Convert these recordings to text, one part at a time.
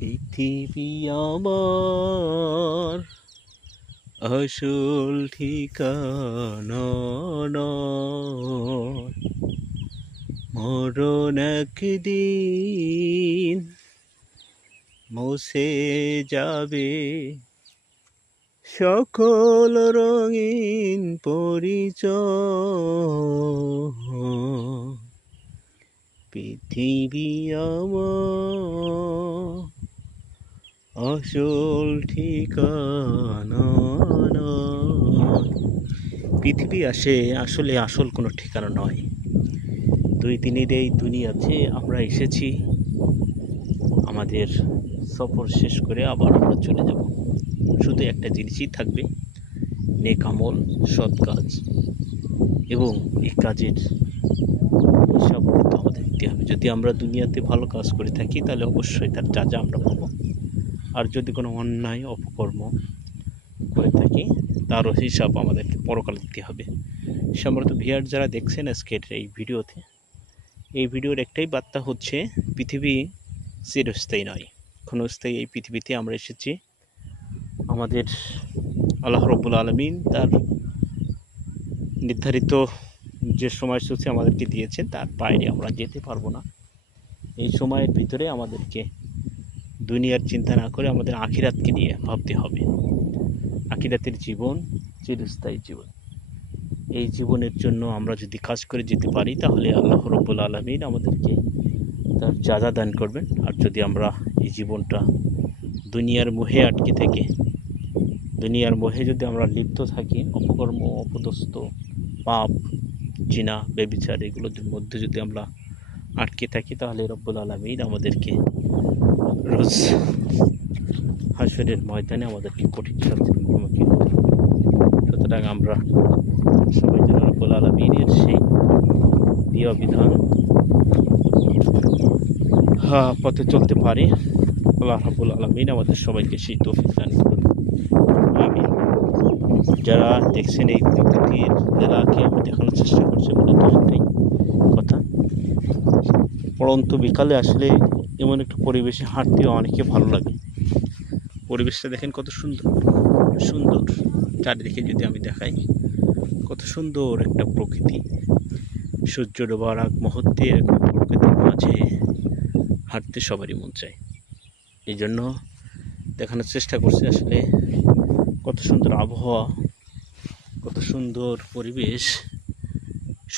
পৃথিবী আমার আসল ঠিকানা নয়। মরণ একদিন মুছে যাবে সকল রঙিন পরিচয়। পৃথিবী আমার আসল ঠিকানা নয়। পৃথিবী আসলে আসল কোনো ঠিকানা নয়। দুই দিনের এই দুনিয়াতে আমরা এসেছি, আমাদের সফর শেষ করে আবার আমরা চলে যাব। শুধু একটা জিনিসই থাকবে, নেক আমল, সৎ কাজ, এবং এই কাজের হিসাব কিন্তু আমাদের দিতে হবে। যদি আমরা দুনিয়াতে ভালো কাজ করে থাকি তাহলে অবশ্যই তার যা আমরা পাবো, আর যদি কোনো অন্যায় অপকর্ম করে থাকি তারও হিসাব আমাদেরকে পরকালে দিতে হবে। সম্ভবত ভিউয়ার যারা দেখছেন আজকের এই ভিডিওতে, এই ভিডিওর একটাই বার্তা হচ্ছে, পৃথিবী চিরস্থায়ী নয়, ক্ষণস্থায়ী। এই পৃথিবীতে আমরা এসেছি, আমাদের আল্লাহ রাব্বুল আলামিন তার নির্ধারিত যে সময়সূচি আমাদেরকে দিয়েছেন তার বাইরে আমরা যেতে পারবো না। এই সময়ের ভিতরে আমাদেরকে দুনিয়ার চিন্তা না করে আমাদের আখিরাতকে নিয়ে ভাবতে হবে। আখিরাতের জীবন চিরস্থায়ী জীবন। এই জীবনের জন্য আমরা যদি কাজ করে যেতে পারি তাহলে আল্লাহ রাব্বুল আলামিন আমাদেরকে তার জাযা দান করবেন। আর যদি আমরা এই জীবনটা দুনিয়ার মোহে আটকে থেকে, দুনিয়ার মোহে যদি আমরা লিপ্ত থাকি, অপকর্ম, অপদস্থ, পাপ, জিনা, ব্যভিচার এগুলোর মধ্যে যদি আমরা আটকে থাকি তাহলে রব্বুল আলামিন আমাদেরকে রোজ হাসরের ময়দানে আমাদেরকে কঠিন শাস্তির মুখোমুখি হতে হবে। সুতরাং আমরা সবাই যেন রব্বুল আলামিনের সেই দেওয়া বিধান পথে চলতে পারি। আল্লাহ রাব্বুল আলামিন আমাদের সবাইকে সেই তৌফিক দান করুন, আমিন। যারা দেখছেন এই প্রকৃতির লীলাকে আমি দেখানোর চেষ্টা করছি, মূলত একটাই কথা, পড়ন্ত বিকালে আসলে এমন একটু পরিবেশে হাঁটতেও অনেকে ভালো লাগে। পরিবেশটা দেখেন কত সুন্দর সুন্দর, চারিদিকে যদি আমি দেখাই কত সুন্দর একটা প্রকৃতি। সূর্য ডোবার আগ মুহূর্তে এরকম প্রকৃতির মাঝে হাঁটতে সবারই মন চায়। এই জন্য দেখানোর চেষ্টা করছি আসলে কত সুন্দর আবহাওয়া, কত সুন্দর পরিবেশ,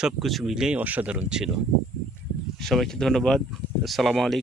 সব কিছু মিলেই অসাধারণ ছিল। সবাইকে ধন্যবাদ। আসসালামু আলাইকুম।